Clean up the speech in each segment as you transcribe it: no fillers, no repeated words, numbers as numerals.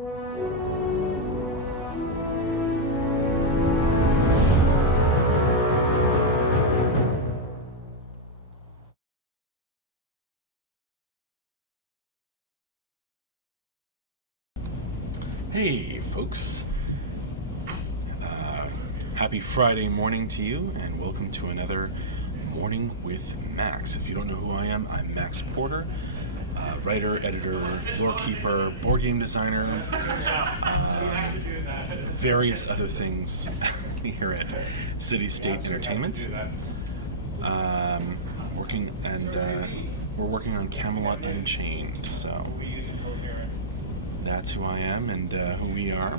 Hey folks, happy Friday morning to you, and welcome to another Morning with Max. If you don't know who I am, I'm Max Porter, writer, editor, lore keeper, board game designer, various other things here at City State Entertainment. We're working on Camelot Unchained, so that's who I am and who we are.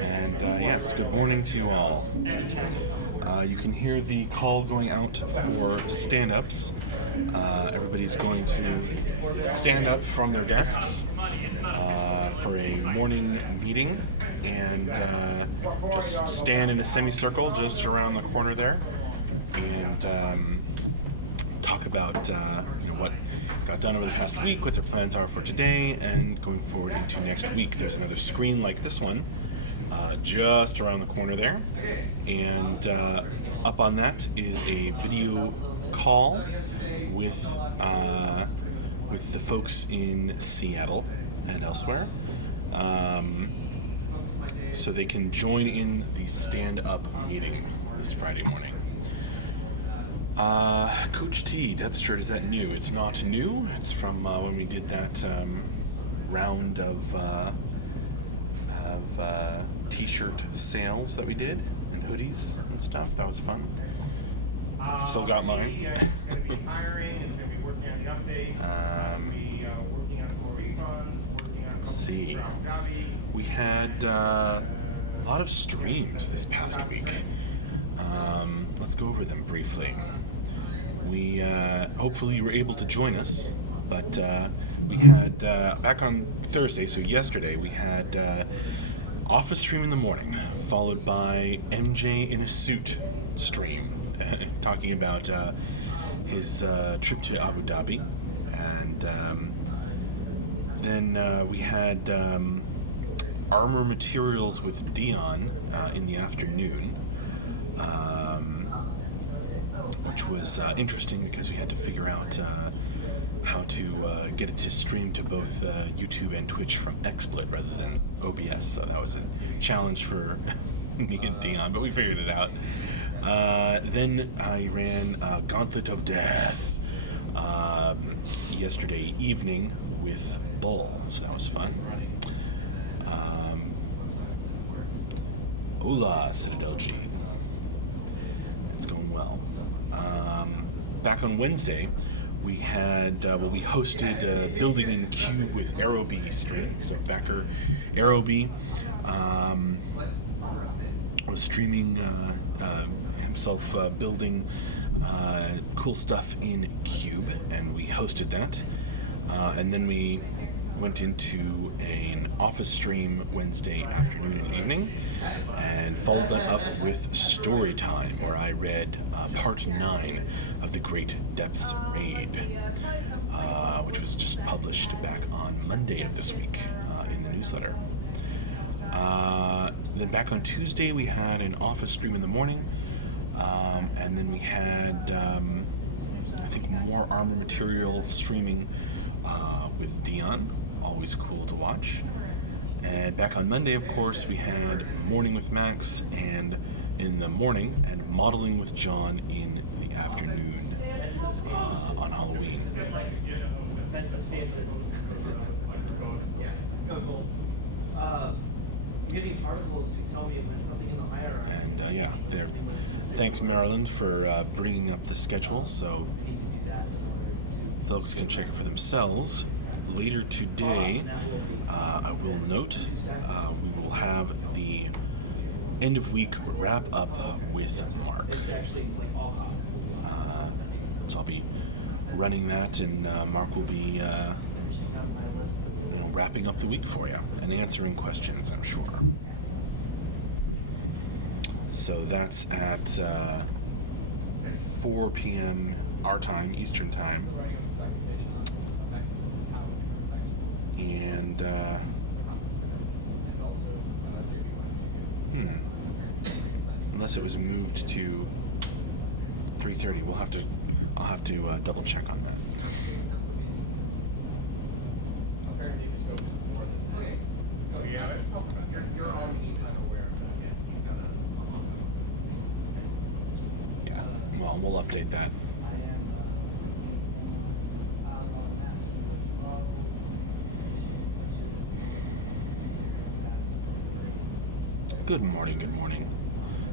And yes, good morning to you all. You can hear the call going out for stand-ups. Everybody's going to stand up from their desks for a morning meeting and just stand in a semicircle just around the corner there and talk about what got done over the past week, what their plans are for today, and going forward into next week. There's another screen like this one just around the corner there, and up on that is a video call with the folks in Seattle and elsewhere, so they can join in the stand-up meeting this Friday morning. Coach T, Death Shirt, is that new? It's not new. It's from when we did that round of t-shirt sales that we did, and hoodies and stuff. That was fun. Still got mine. Let's see. We had a lot of streams this past week. Let's go over them briefly. We hopefully you were able to join us, but we had back on Thursday, so yesterday, we had Office Stream in the morning, followed by MJ in a Suit stream, talking about his trip to Abu Dhabi, and then we had Armor Materials with Dion in the afternoon. Which was interesting because we had to figure out how to get it to stream to both YouTube and Twitch from XSplit rather than OBS. So that was a challenge for me and Dion, but we figured it out. Then I ran Gauntlet of Death yesterday evening with Bull, so that was fun. Hola, Citadel G. It's going well. Back on Wednesday, we had we hosted Building in Cube with Aerobee stream. So backer Aerobee was streaming himself building cool stuff in Cube, and we hosted that. And then we went into an office stream Wednesday afternoon and evening, and followed that up with story time, where I read part 9 of the Great Depths Raid, which was just published back on Monday of this week in the newsletter. Then back on Tuesday, we had an office stream in the morning, and then we had I think more Armor Material streaming with Dion. Always cool to watch. And back on Monday, of course, we had Morning with Max and in the morning, and Modeling with John in the afternoon on Halloween. And yeah, there. Thanks, Maryland, for bringing up the schedule so folks can check it for themselves. Later today, I will note, we will have the end of week wrap up with Mark. So I'll be running that, and Mark will be wrapping up the week for you and answering questions, I'm sure. So that's at 4 p.m. our time, Eastern time. unless it was moved to 3:30. I'll have to double check on that. Yeah, well, we'll update that. Good morning.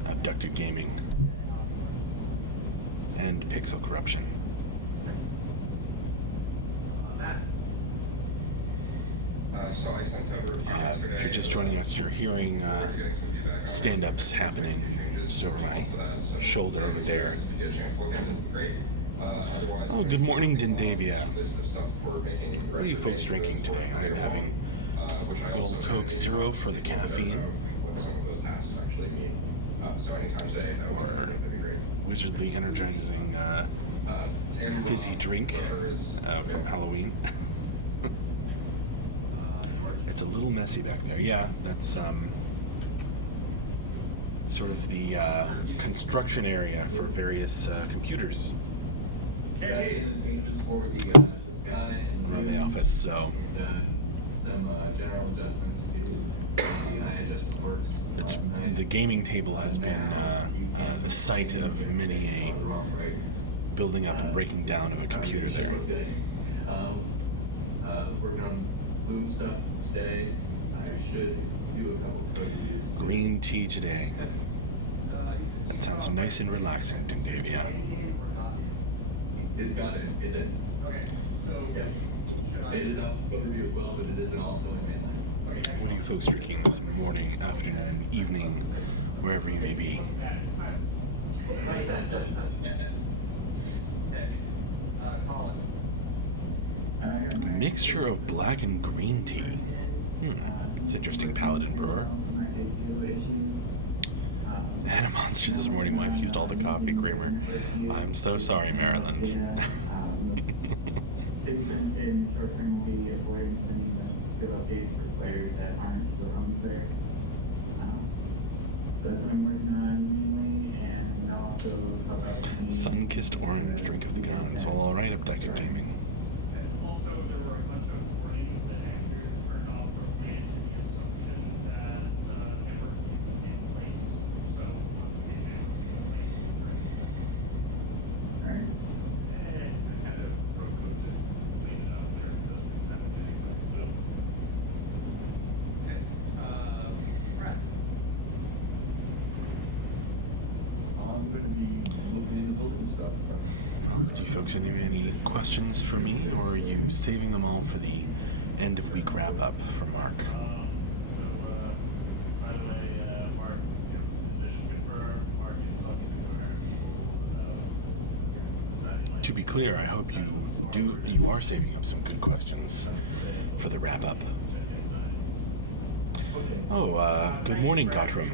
Abducted Gaming and Pixel Corruption. If you're just joining us, you're hearing stand-ups happening just over my shoulder over there. Oh, good morning, Dindavia. What are you folks drinking today? I'm having good old Coke Zero for the caffeine. Or wizardly energizing fizzy drink from Halloween. It's a little messy back there. Yeah, that's sort of the construction area for various computers around the office. So it's, the gaming table has been the site of many a building up and breaking down of a computer there. Working on Loom stuff today. I should do a couple of reviews. Green tea today. That sounds nice and relaxing, Dindavia. It's got it. Is it? Okay. So yeah. It is out for review as well, but it isn't also in mainline. What are you folks drinking this morning, afternoon, evening, wherever you may be? Mixture of black and green tea. It's interesting, Paladin Brewer. I had a monster this morning. Wife used all the coffee creamer. I'm so sorry, Maryland. Sun-kissed orange, drink of the gods. Well, all right, Abducted Gaming. Any questions for me, or are you saving them all for the end of week wrap up from Mark? To be clear, I hope you are saving up some good questions for the wrap up. Oh, good morning, Gottram.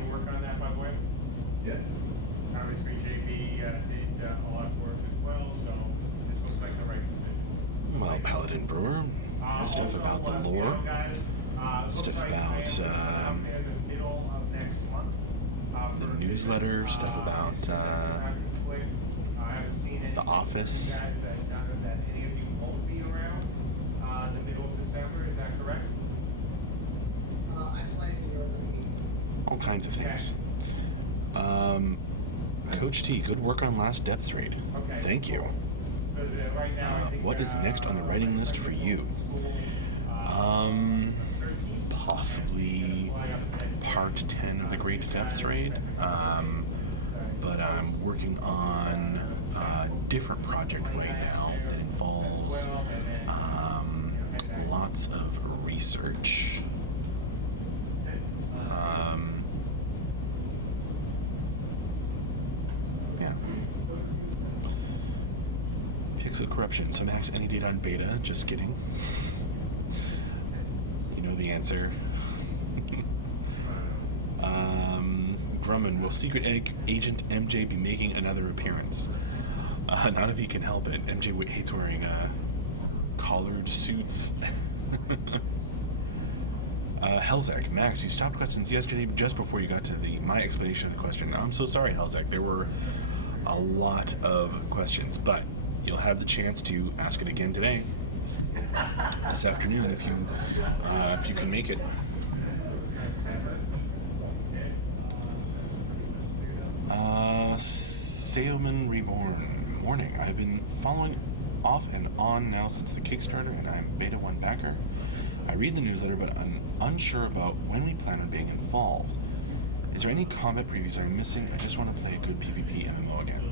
Well, Paladin Brewer, stuff about the lore, stuff about the newsletter, stuff about The Office. All kinds of things. Coach T, good work on last depths raid. Thank you. What is next on the writing list for you? Possibly part 10 of the Great Depths Raid. But I'm working on a different project right now that involves lots of research. Pixel Corruption. Some hacks any data on beta. Just kidding. You know the answer. Grumman, will Secret Agent MJ be making another appearance? Not if he can help it. MJ hates wearing collared suits. Helzek, Max, you stopped questions yesterday just before you got to my explanation of the question. I'm so sorry, Helzek. There were a lot of questions, but you'll have the chance to ask it again today, this afternoon, if you can make it. Sailman Reborn. Morning. I've been following off and on now since the Kickstarter, and I'm Beta 1 backer. I read the newsletter, but I'm unsure about when we plan on being involved. Is there any combat previews I'm missing? I just want to play a good PvP MMO again.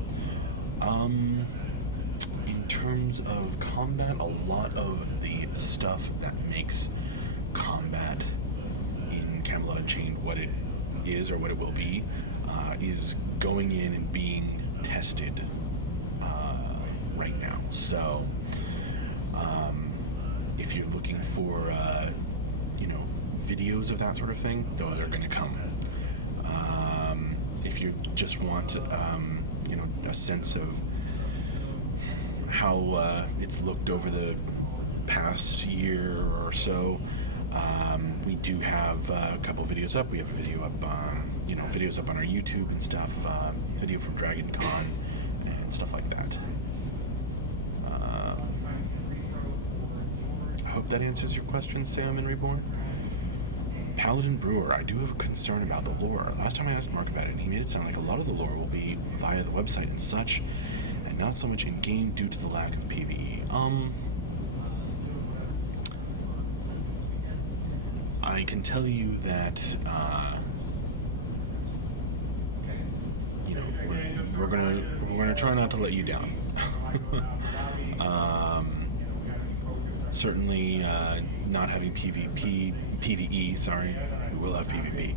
In terms of combat, a lot of the stuff that makes combat in Camelot Unchained what it is or what it will be is going in and being tested right now. So if you're looking for videos of that sort of thing, those are going to come. If you just want a sense of how it's looked over the past year or so, we do have a couple videos up. We have a video up videos up on our YouTube and stuff, video from Dragon Con and stuff like that. I hope that answers your question, Salmon Reborn. Paladin Brewer, I do have a concern about the lore. Last time I asked Mark about it, he made it sound like a lot of the lore will be via the website and such, and not so much in-game due to the lack of PvE. I can tell you that, we're gonna try not to let you down. Certainly, not having PvE, sorry, we will have PvP,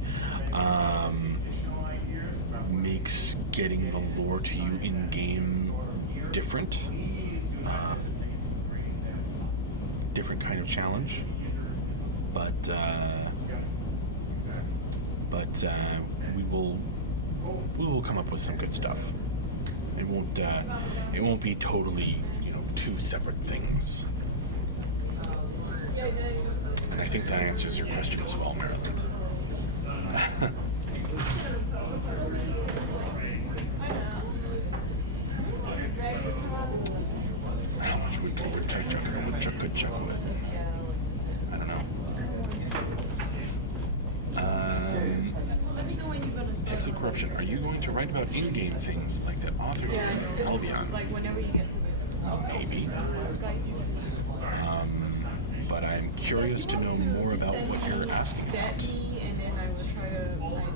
makes getting the lore to you in-game different. Different kind of challenge. But we will come up with some good stuff. It won't be totally, two separate things. And I think that answers your question as well, Maryland. How much would Chuck could chuck with? I don't know. Pixel Corruption, are you going to write about in-game things like that author did in Albion? Like whenever you get to it. Maybe. But I'm curious to know more about what you're asking about. And then I will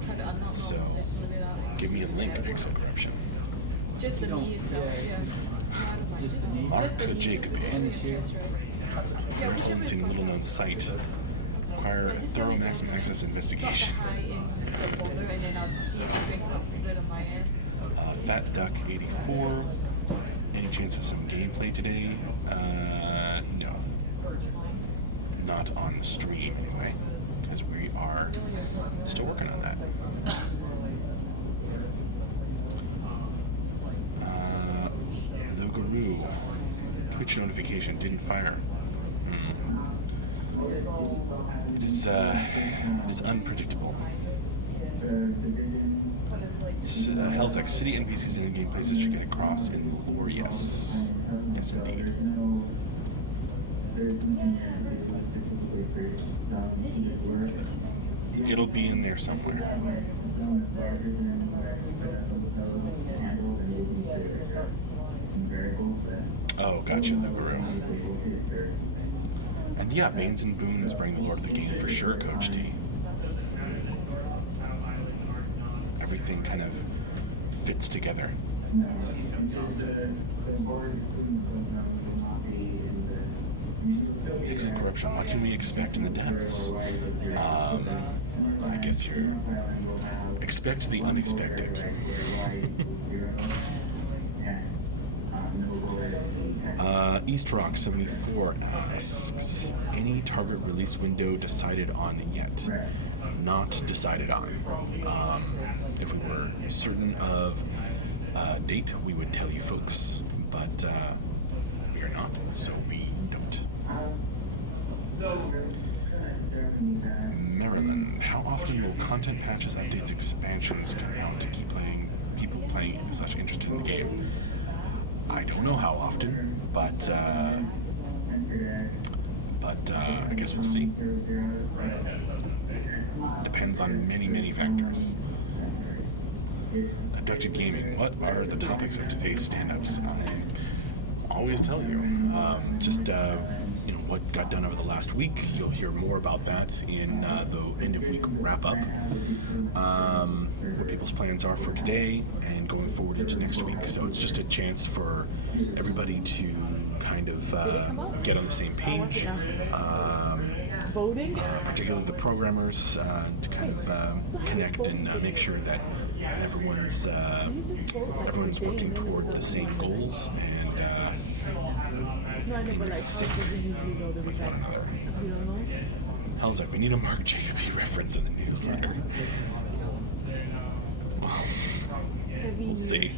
try to unlock So, give me a link, Pixel Corruption. just the knee itself, yeah. Mark Jacoby. Referencing a little-known site. Require a thorough maximum access investigation. And then I'll see if it brings up good on my end. Fat Duck 84. Any chance of some gameplay today? No. Not on the stream anyway, because we are still working on that. Lugaroo. Twitch notification didn't fire. It is unpredictable. Hell's City NPCs and in-game places you get across in the lore, yes. Yes, indeed. It'll be in there somewhere. Oh, gotcha, Lugaroo. And yeah, Banes and Boons bring the lore to the game for sure, Coach T. Everything kind of fits together. Pixel Corruption, what can we expect in the depths? I guess you expect the unexpected. East Rock 74 asks, any target release window decided on yet? Not decided on. If we were certain of a date, we would tell you folks, but we are not, so we don't. Merriman. often will content patches, updates, expansions come out to keep people playing / interested in the game? I don't know how often, but I guess we'll see. Depends on many factors. Abducted Gaming. What are the topics of today's stand-ups? I always tell you. What got done over the last week. You'll hear more about that in the end of week wrap-up. What people's plans are for today and going forward into next week. So it's just a chance for everybody to kind of get on the same page. Voting? Particularly the programmers, to kind of connect and make sure that everyone's working toward the same goals and being in sync with one another. You don't know? Hell's like, we need a Mark Jacoby reference in the newsletter. Well, we'll see.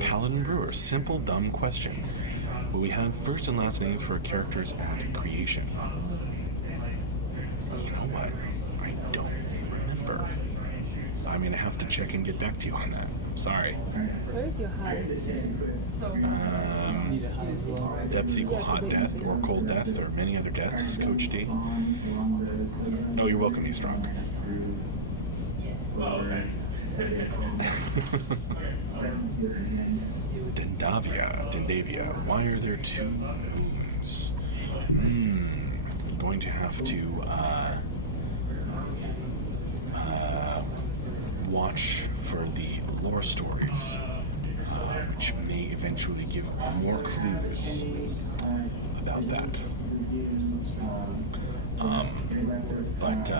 Paladin Brewer, simple, dumb question. Will we have first and last names for characters at creation? You know what? I don't remember. I'm going to have to check and get back to you on that. Sorry. Where's your hide? Depths equal hot death or cold death or many other deaths, Coach D. Oh, you're welcome, Eastrock. Dendavia. Why are there two moons? Going to have to watch for the lore stories, which may eventually give more clues about that. But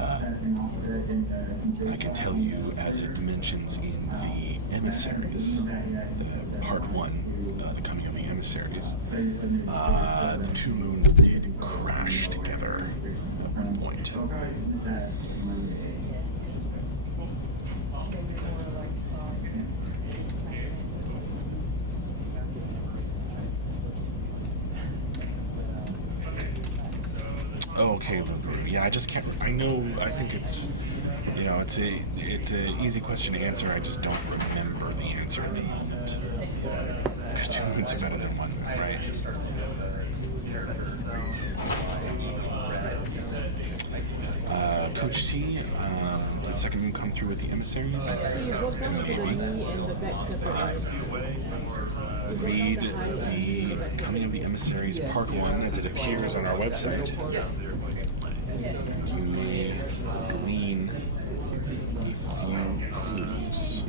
I can tell you, as it mentions in the emissaries, the part 1, the coming of the emissaries, the two moons did crash together at one point. Okay, Lubu. Yeah, I just can't. I know. I think it's, it's a easy question to answer. I just don't remember the answer at the moment. Because two moons are better than one moon, right? Coach T, did second moon come through with the emissaries? So you go down to the knee and the back separate. Read the Coming of the Emissaries Part 1 as it appears on our website. You may glean a few clues.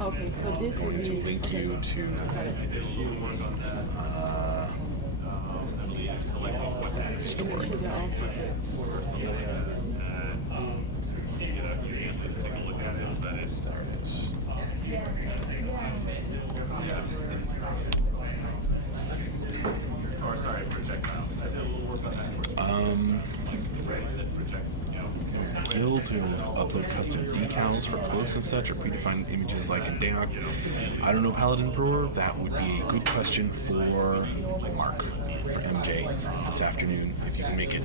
Okay, so this I'm going to link you to the story. they're all separate. Guilds will upload custom decals for clothes and such, or predefined images like in Dayak. I don't know, Paladin Brewer. That would be a good question for Mark, for MJ, this afternoon, if you can make it.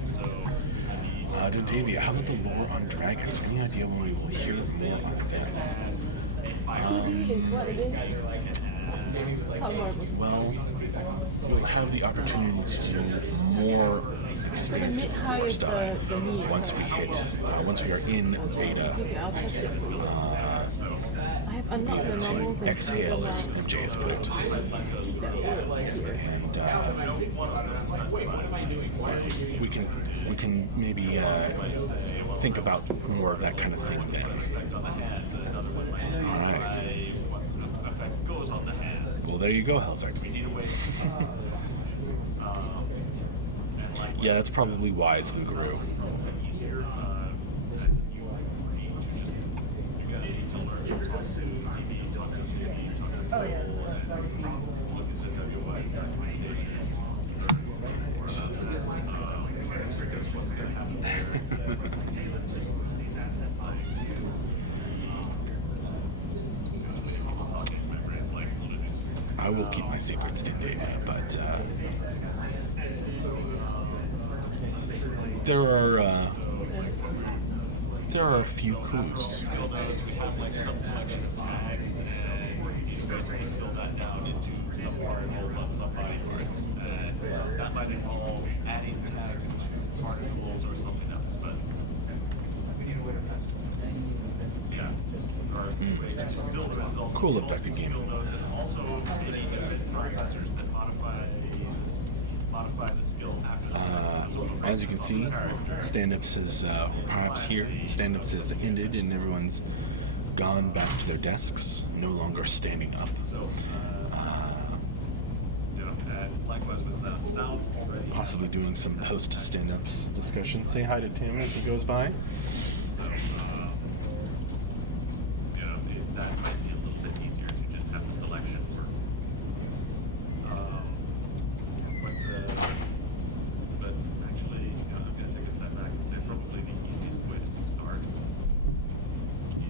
Dentavia, how about the lore on dragons? Any idea when we will hear more on them? TV is what again? Well, we'll have the opportunity to do more expansive lore stuff once we are in beta. Okay, I'll test it. I have Be unlocked the able novels to and exhale, as MJ has put it. that works here. And we can maybe think about more of that kind of thing then. All right. Well, there you go, Hellsec. Yeah, that's probably wise, Lugaroo. Oh, yeah. I will keep my secrets to Dana, but There are a few clues. Skill nodes, we have like some selection of tags, and you just going to distill that down into some particles on some body parts. That might involve adding tags to particles or something else, but yeah, or a way to distill the results. Cool of abducted skill gaming. nodes, and also any event processors that modify the skill after the As you can see, stand-ups is perhaps here. Stand-ups has ended, and everyone's gone back to their desks, no longer standing up. So, and likewise with sounds already. Possibly doing some post-stand-ups discussion. Say hi to Tim as he goes by. So, that might be a little bit easier to just have the selection work. But actually, I'm going to take a step back and say probably the easiest way to start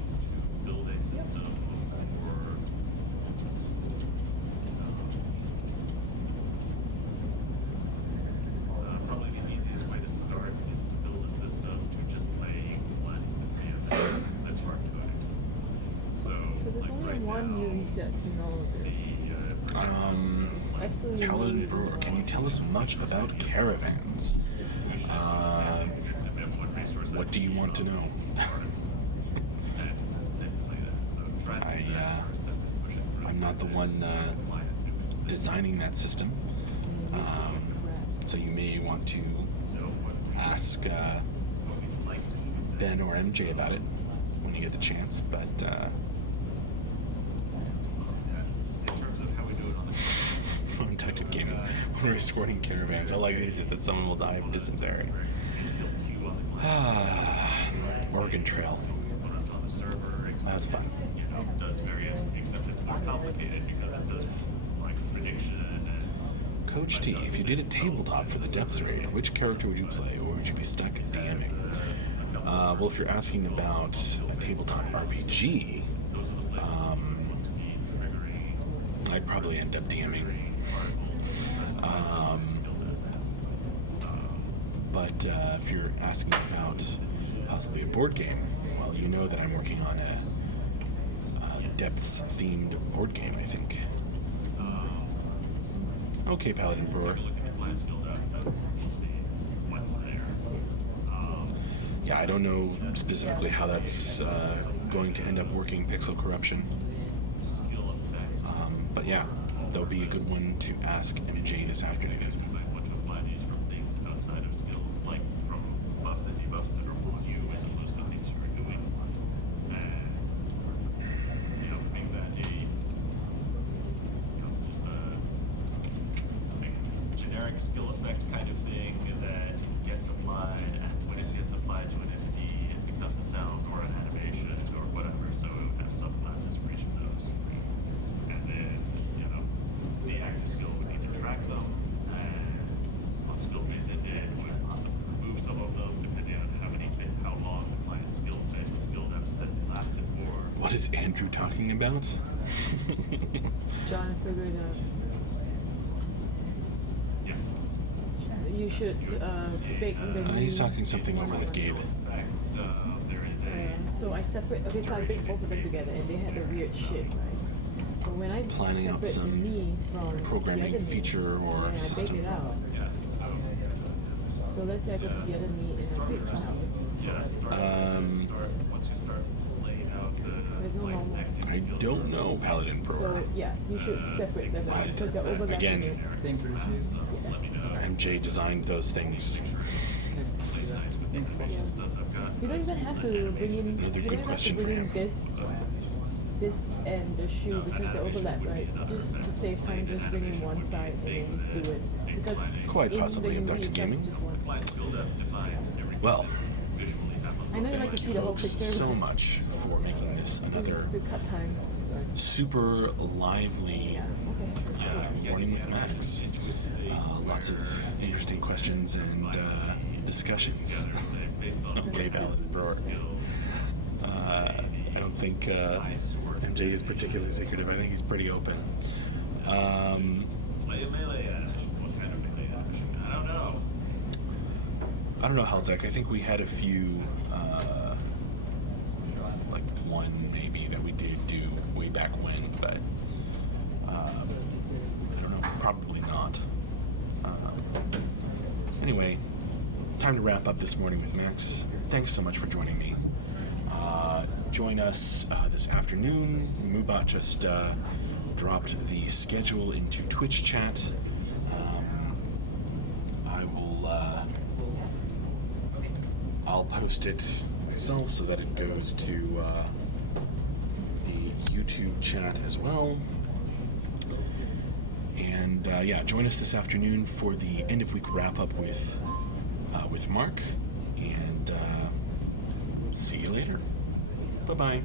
is to build a system for probably the easiest way to start is to build a system to just play one event that's worth doing. So there's like only right one now, new reset in all of this. Absolutely. Paladin no Brewer, reason can you why. tell us much about caravans? What do you want to know? I'm not the one designing that system, so you may want to ask Ben or MJ about it when you get the chance. But in terms of how we do it on the Untucked Gaming, when we're escorting caravans, I like these that someone will die of dysentery. Oregon Trail. on the server, That was fun. does various, except it's more complicated because it does like prediction and Coach T, if you did a tabletop for the depths raid, which character would you play, or would you be stuck at DMing? Well, if you're asking about a tabletop RPG, I'd probably end up DMing. But if you're asking about possibly a board game, well, you know that I'm working on a depths-themed board game, I think. Okay, Paladin Brewer. Yeah, I don't know specifically how that's going to end up working pixel corruption. But yeah, that'll be a good one to ask MJ this afternoon. Generic skill effect kind of thing that gets applied, and when it gets applied to an entity, it becomes a sound or an animation or whatever. So it would have subclasses for each of those, and then the active skill would need to track them, and on skill visit it would possibly remove some of them depending on how long the client's skill deficit lasted for. What is Andrew talking about? John figured out. Yes. You should bake the He's talking something over with Gabe. In fact, there is a So I separate. Okay, so I baked both of them together, and they had the weird shit, right? But when I Planning out separate some the me from programming the other me, feature or and I system. bake it out. yeah. So let's say I go to the other me and I bake it out. Once you start laying out There's no normal. I don't know, Paladin Brewer. So yeah, you should separate them out because they're overlapping. Again, it. Same for you. MJ designed those things. You don't even have to bring in. Another You good don't even have to question bring for in him. this and the shoe because they overlap, right? Just to save time, just bring in one side and then just do it. Because Quite in possibly the abducted it's gaming. just one. Well, I know you like to see the whole folks, picture. so much for making this another To cut time. super lively Okay. morning with Max. Lots of interesting questions and discussions. Okay, Paladin Brewer. I don't think MJ is particularly secretive. I think he's pretty open. What kind of melee? I don't know. I don't know, Halzek. I think we had a few, like one maybe that we did do way back when, but I don't know, probably not. Anyway, time to wrap up this morning with Max. Thanks so much for joining me. Join us this afternoon. Mubot just dropped the schedule into Twitch chat. I'll post it myself so that it goes to the YouTube chat as well. And yeah, join us this afternoon for the end of week wrap up with Mark. And see you later. Bye bye.